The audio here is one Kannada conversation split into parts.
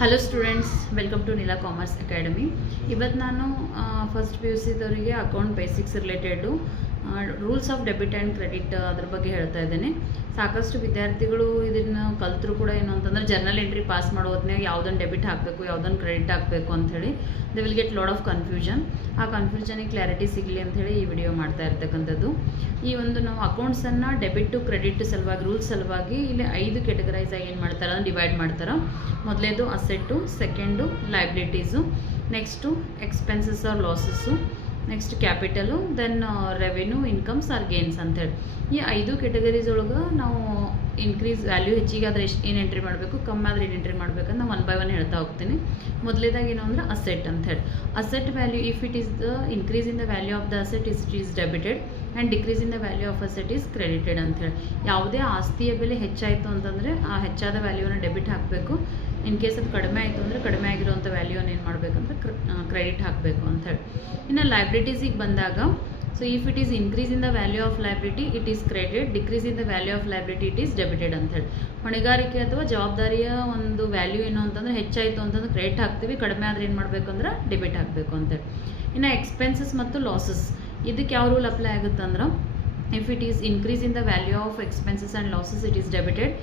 Hello students, welcome to Neela commerce academy. ಇವತ್ತು ನಾನು ಫಸ್ಟ್ ಪಿ ಯು ಸಿದವರಿಗೆ account basics related rules of debit and credit ಅದ್ರ ಬಗ್ಗೆ ಹೇಳ್ತಾ ಇದ್ದೇನೆ. ಸಾಕಷ್ಟು ವಿದ್ಯಾರ್ಥಿಗಳು ಇದನ್ನು ಕಲ್ತರೂ ಕೂಡ ಏನು ಅಂತಂದರೆ ಜರ್ನಲ್ ಎಂಟ್ರಿ ಪಾಸ್ ಮಾಡೋ ಹೊತ್ತಿನಾಗ ಯಾವುದನ್ನು ಡೆಬಿಟ್ ಹಾಕಬೇಕು, ಯಾವುದನ್ನು ಕ್ರೆಡಿಟ್ ಹಾಕಬೇಕು ಅಂಥೇಳಿ they will get lot of confusion. ಆ ಕನ್ಫ್ಯೂಷನಿಗೆ ಕ್ಲಾರಿಟಿ ಸಿಗಲಿ ಅಂಥೇಳಿ ಈ ವಿಡಿಯೋ ಮಾಡ್ತಾ ಇರ್ತಕ್ಕಂಥದ್ದು. ಈ ಒಂದು ನಾವು ಅಕೌಂಟ್ಸನ್ನು ಡೆಬಿಟ್ ಟು ಕ್ರೆಡಿಟ್ ಸಲುವಾಗಿ ರೂಲ್ಸ್ ಸಲುವಾಗಿ ಇಲ್ಲಿ 5 ಕೆಟಗರೈಸ್ ಆಗಿ ಏನು ಮಾಡ್ತಾರೆ ಅಂದರೆ ಡಿವೈಡ್ ಮಾಡ್ತಾರೆ. ಮೊದಲೇದು asset, second liabilities, next expenses or losses, next capital, then revenue, incomes or gains ಅಂಥೇಳಿ ಈ 5 ಕೆಟಗರೀಸ್ ಒಳಗೆ ನಾವು ಇನ್ಕ್ರೀಸ್ ವ್ಯಾಲ್ಯೂ ಹೆಚ್ಚಿಗೆ ಆದರೆ ಏನು ಎಂಟ್ರಿ ಮಾಡಬೇಕು, ಕಮ್ಮಿ ಆದರೆ ಏನು ಎಂಟ್ರಿ ಮಾಡಬೇಕಂತ ನಾನು 1 by 1 ಹೇಳ್ತಾ ಹೋಗ್ತೀನಿ. ಮೊದಲೇದಾಗಿ ಏನು ಅಂದರೆ ಅಸೆಟ್ ಅಂಥೇಳಿ. Asset value if it is the increase in the value of the asset it is debited and decrease in the value of asset is credited ಅಂಥೇಳಿ. ಯಾವುದೇ ಆಸ್ತಿಯ ಬೆಲೆ ಹೆಚ್ಚಾಯಿತು ಅಂತಂದರೆ ಆ ಹೆಚ್ಚಾದ ವ್ಯಾಲ್ಯೂನ ಡೆಬಿಟ್ ಹಾಕಬೇಕು. ಇನ್ ಕೇಸ್ ಅದು ಕಡಿಮೆ ಆಯಿತು ಅಂದರೆ ಕಡಿಮೆ ಆಗಿರುವಂಥ ವ್ಯಾಲ್ಯೂನ ಏನು ಮಾಡಬೇಕಂತ ಕ್ರೆಡಿಟ್ ಹಾಕಬೇಕು ಅಂಥೇಳಿ. ಇನ್ನು ಲೈಬಿಲಿಟೀಸಿಗೆ ಬಂದಾಗ, so if it is increase in the value of liability it is credit, decrease in the value of liability it is debited ಅಂಥೇಳಿ. ಹೊಣೆಗಾರಿಕೆ ಅಥವಾ ಜವಾಬ್ದಾರಿಯ ಒಂದು ವ್ಯಾಲ್ಯೂ ಏನು ಅಂತಂದರೆ ಹೆಚ್ಚಾಯಿತು ಅಂತಂದ್ರೆ ಕ್ರೆಡಿಟ್ ಹಾಕ್ತೀವಿ, ಕಡಿಮೆ ಆದರೆ ಏನು ಮಾಡಬೇಕು ಅಂದ್ರೆ ಡೆಬಿಟ್ ಹಾಕಬೇಕು ಅಂತೇಳಿ. ಇನ್ನು ಎಕ್ಸ್ಪೆನ್ಸಸ್ ಮತ್ತು ಲಾಸಸ್ ಇದಕ್ಕೆ ಯಾವ ರೂಲ್ ಅಪ್ಲೈ ಆಗುತ್ತೆ ಅಂದ್ರೆ, if it is increase in the value of expenses and losses it is debited,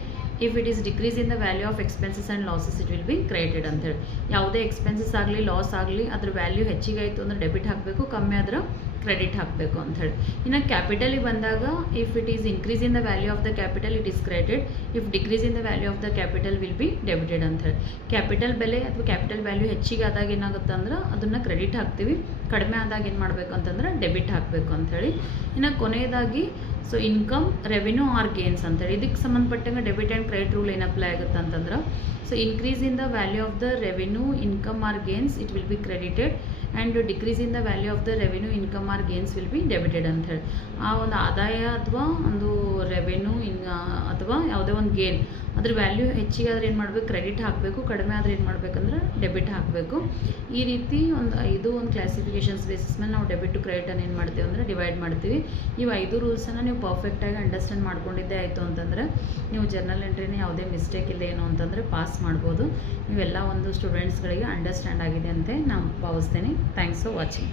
if it is decrease in the value of expenses and losses it will be credited ಅಂತೇಳಿ. ಯಾವುದೇ ಎಕ್ಸ್ಪೆನ್ಸಸ್ ಆಗಲಿ ಲಾಸ್ ಆಗಲಿ ಅದ್ರ ವ್ಯಾಲ್ಯೂ ಹೆಚ್ಚಿಗೆ ಆಯಿತು ಅಂದರೆ ಡೆಬಿಟ್ ಹಾಕಬೇಕು, ಕಮ್ಮಿ ಆದ್ರೆ ಕ್ರೆಡಿಟ್ ಹಾಕಬೇಕು ಅಂಥೇಳಿ. ಇನ್ನು ಕ್ಯಾಪಿಟಲಿಗೆ ಬಂದಾಗ, if it is increase in the value of the capital it is credited, if decrease in the value of the capital will be debited ಅಂಥೇಳಿ. ಕ್ಯಾಪಿಟಲ್ ಬೆಲೆ ಅಥವಾ ಕ್ಯಾಪಿಟಲ್ ವ್ಯಾಲ್ಯೂ ಹೆಚ್ಚಿಗೆ ಆದಾಗ ಏನಾಗುತ್ತೆ ಅಂದ್ರೆ ಅದನ್ನು ಕ್ರೆಡಿಟ್ ಹಾಕ್ತೀವಿ, ಕಡಿಮೆ ಆದಾಗ ಏನು ಮಾಡಬೇಕು ಅಂತಂದ್ರೆ ಡೆಬಿಟ್ ಹಾಕಬೇಕು ಅಂಥೇಳಿ. ಇನ್ನು ಕೊನೆಯದಾಗಿ so income, revenue or gains ಅಂತೇಳಿ. ಇದಕ್ಕೆ ಸಂಬಂಧಪಟ್ಟಂಗೆ ಡೆಬಿಟ್ ಆ್ಯಂಡ್ ಕ್ರೆಡಿಟ್ ರೂಲ್ ಏನು ಅಪ್ಲೈ ಆಗುತ್ತೆ ಅಂತಂದ್ರೆ, so increase in the value of the revenue, income or gains it will be credited and decrease in the value of the revenue, income or gains will be debited ಅಂಥೇಳಿ. ಆ ಒಂದು ಆದಾಯ ಅಥವಾ ಒಂದು ರೆವೆನ್ಯೂ ಅಥವಾ ಯಾವುದೇ ಒಂದು ಗೇನ್ ಅದ್ರ ವ್ಯಾಲ್ಯೂ ಹೆಚ್ಚಿಗೆ ಆದರೆ ಏನು ಮಾಡಬೇಕು, ಕ್ರೆಡಿಟ್ ಹಾಕಬೇಕು, ಕಡಿಮೆ ಆದರೆ ಏನು ಮಾಡಬೇಕಂದ್ರೆ ಡೆಬಿಟ್ ಹಾಕಬೇಕು. ಈ ರೀತಿ ಒಂದು ಕ್ಲಾಸಿಫಿಕೇಷನ್ಸ್ ಬೇಸಿಸ್ ಮೇಲೆ ನಾವು ಡೆಬಿಟ್ ಟು ಕ್ರೆಡಿಟನ್ನು ಏನು ಮಾಡ್ತೀವಿ ಅಂದರೆ ಡಿವೈಡ್ ಮಾಡ್ತೀವಿ. ಇವು 5 ರೂಲ್ಸನ್ನು ನೀವು ಪರ್ಫೆಕ್ಟಾಗಿ ಅಂಡರ್ಸ್ಟ್ಯಾಂಡ್ ಮಾಡ್ಕೊಂಡಿದ್ದೇ ಆಯಿತು ಅಂತಂದರೆ ನೀವು ಜರ್ನಲ್ ಎಂಟ್ರಿನ ಯಾವುದೇ ಮಿಸ್ಟೇಕ್ ಇಲ್ಲ ಏನು ಅಂತಂದರೆ ಪಾಸ್ ಮಾಡ್ಬೋದು. ನೀವೆಲ್ಲ ಒಂದು ಸ್ಟೂಡೆಂಟ್ಸ್ಗಳಿಗೆ ಅಂಡರ್ಸ್ಟ್ಯಾಂಡ್ ಆಗಿದೆ ಅಂತ ನಾನು ಭಾವಿಸ್ತೇನೆ. Thanks for watching.